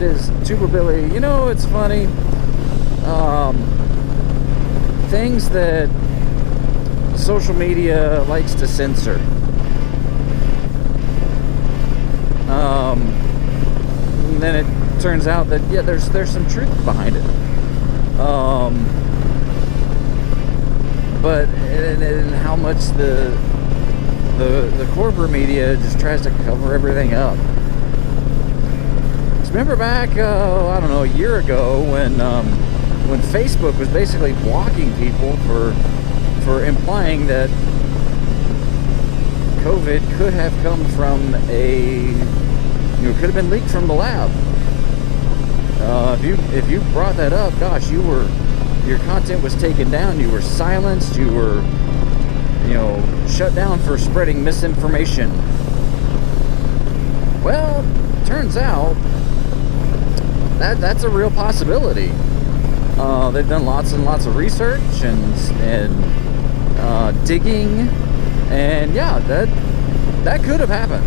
it is Tuber Billy. You know, it's funny. Things that social media likes to censor. And then it turns out that, yeah, there's some truth behind it. But and how much the corporate media just tries to cover everything up. Just remember back, I don't know, a year ago when Facebook was basically blocking people for implying that COVID could have come from could have been leaked from the lab. If you brought that up, gosh, your content was taken down. You were silenced. You were, shut down for spreading misinformation. Well, turns out that's a real possibility. They've done lots and lots of research and digging, and yeah, that could have happened.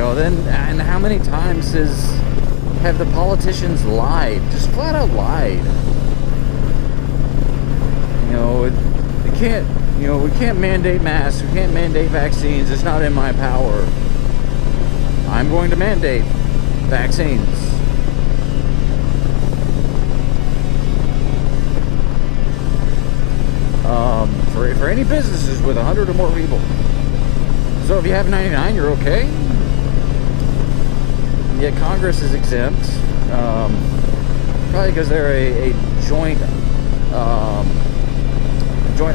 And how many times have the politicians lied? Just flat out lied. We can't mandate masks. We can't mandate vaccines. It's not in my power. I'm going to mandate vaccines. For any businesses with 100 or more people. So if you have 99, you're okay. Yet Congress is exempt, probably because they're a joint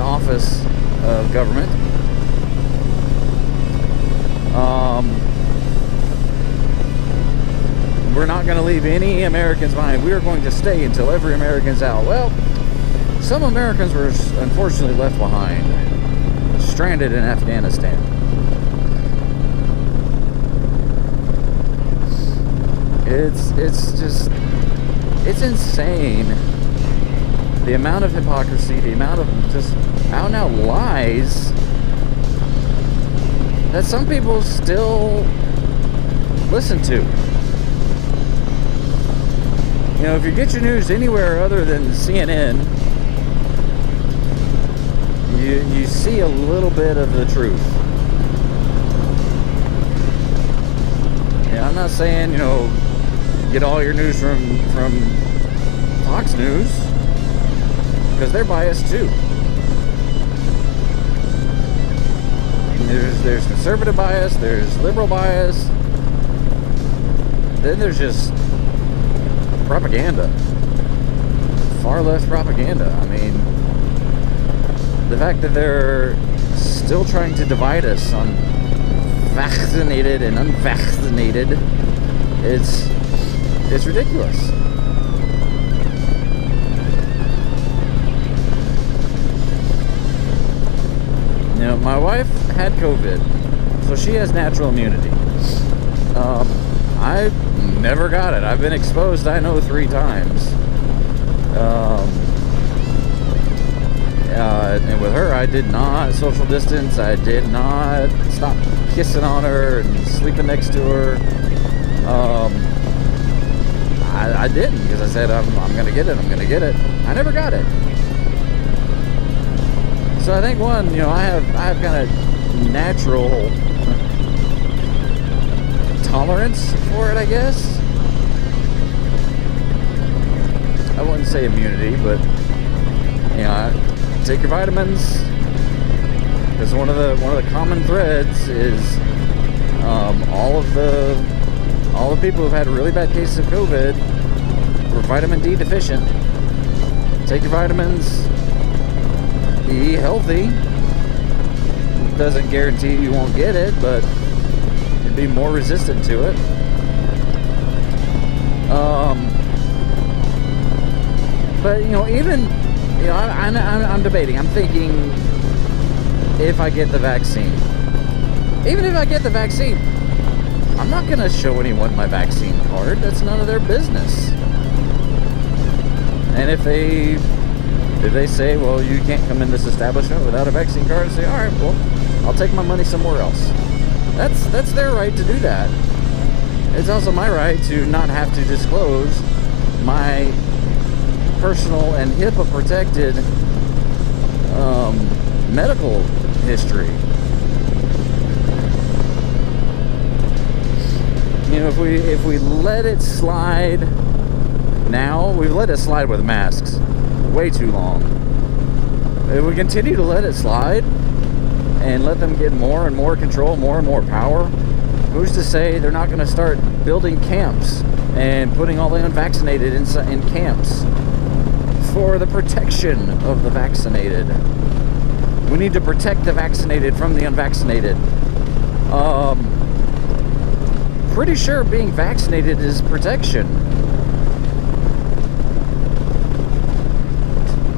office of government. We're not going to leave any Americans behind. We are going to stay until every American's out. Well, some Americans were unfortunately left behind, stranded in Afghanistan. It's insane, the amount of hypocrisy, the amount of just out and out lies that some people still listen to. If you get your news anywhere other than CNN, you see a little bit of the truth. I'm not saying, get all your news from Fox News, because they're biased too. There's conservative bias, there's liberal bias, then there's just propaganda, far left propaganda. I mean, the fact that they're still trying to divide us on vaccinated and unvaccinated, it's ridiculous. My wife had COVID, so she has natural immunity. I never got it. I've been exposed, 3 times. And with her, I did not social distance. I did not stop kissing on her and sleeping next to her. I didn't, because I said I'm gonna get it. I'm gonna get it. I never got it. So I think I have kind of natural tolerance for it, I guess. I wouldn't say immunity, but take your vitamins, because one of the common threads is all the people who've had really bad cases of COVID were vitamin D deficient. Take your vitamins, be healthy. It doesn't guarantee you won't get it, but you'd be more resistant to it. But I'm debating. I'm thinking, if I get the vaccine, even if I get the vaccine, I'm not going to show anyone my vaccine card. That's none of their business. And if they say, well, you can't come in this establishment without a vaccine card, I say, all right, well, I'll take my money somewhere else. That's their right to do that. It's also my right to not have to disclose my personal and HIPAA protected medical history. You know, if we let it slide now, we've let it slide with masks way too long. If we continue to let it slide and let them get more and more control, more and more power, who's to say they're not going to start building camps and putting all the unvaccinated in camps for the protection of the vaccinated? We need to protect the vaccinated from the unvaccinated. Pretty sure being vaccinated is protection.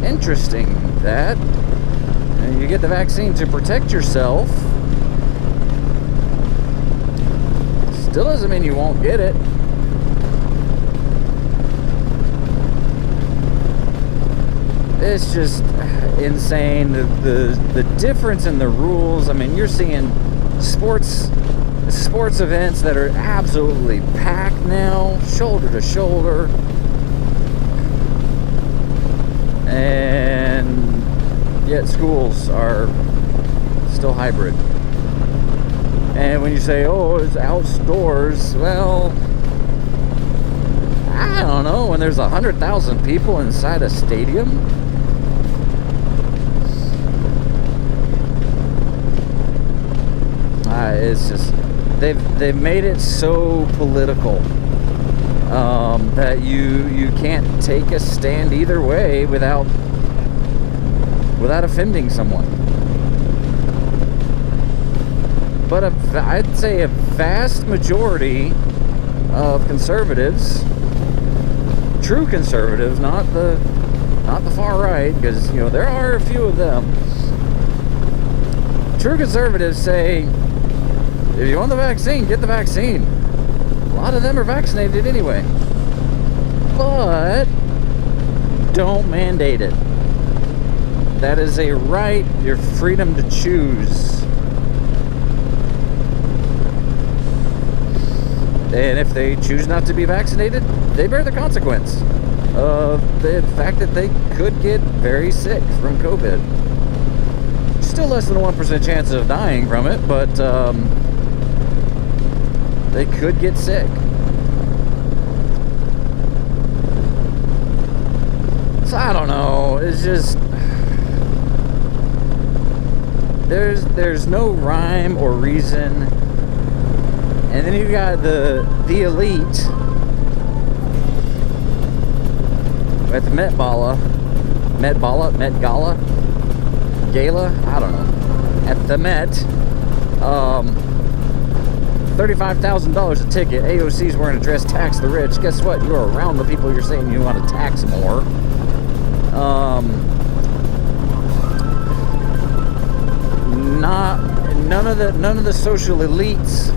Interesting that you get the vaccine to protect yourself. Still doesn't mean you won't get it. It's just insane. The difference in the rules. I mean, you're seeing sports events that are absolutely packed now, shoulder to shoulder. And yet schools are still hybrid. And when you say, oh, it's outdoors, well, I don't know. When there's 100,000 people inside a stadium, it's just they've made it so political that you can't take a stand either way without offending someone. But I'd say a vast majority of conservatives, true conservatives, not the far right, because you know there are a few of them. True conservatives say, if you want the vaccine, get the vaccine. A lot of them are vaccinated anyway. But don't mandate it. That is a right, your freedom to choose. And if they choose not to be vaccinated, they bear the consequence of the fact that they could get very sick from COVID. Still less than a 1% chance of dying from it, but they could get sick. So I don't know. It's just there's no rhyme or reason. And then you got the elite at the Met Gala, I don't know, at the Met, $35,000 a ticket. AOC's wearing a dress, tax the rich. Guess what? You're around the people you're saying you want to tax more. None of the social elites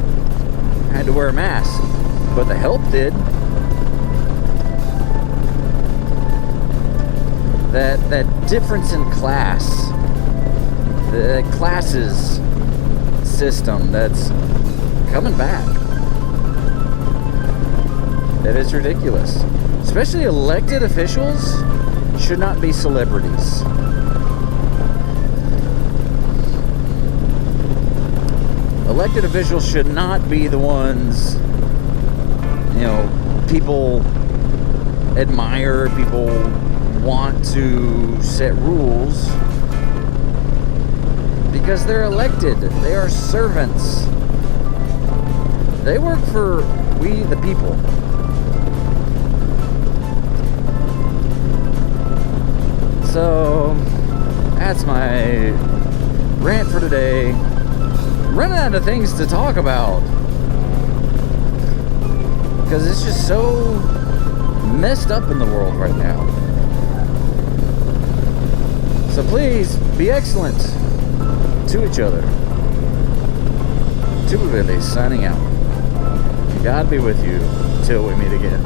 had to wear a mask, but the help did. That difference in class, the classes system that's coming back. That is ridiculous. Especially elected officials should not be celebrities. Elected officials should not be the ones, you know, people admire, people want to set rules, because they're elected. They are servants. They work for we the people. So that's my rant for today. Running out of things to talk about because it's just so messed up in the world right now. So please be excellent to each other. Tuba Billy signing out. God be with you till we meet again.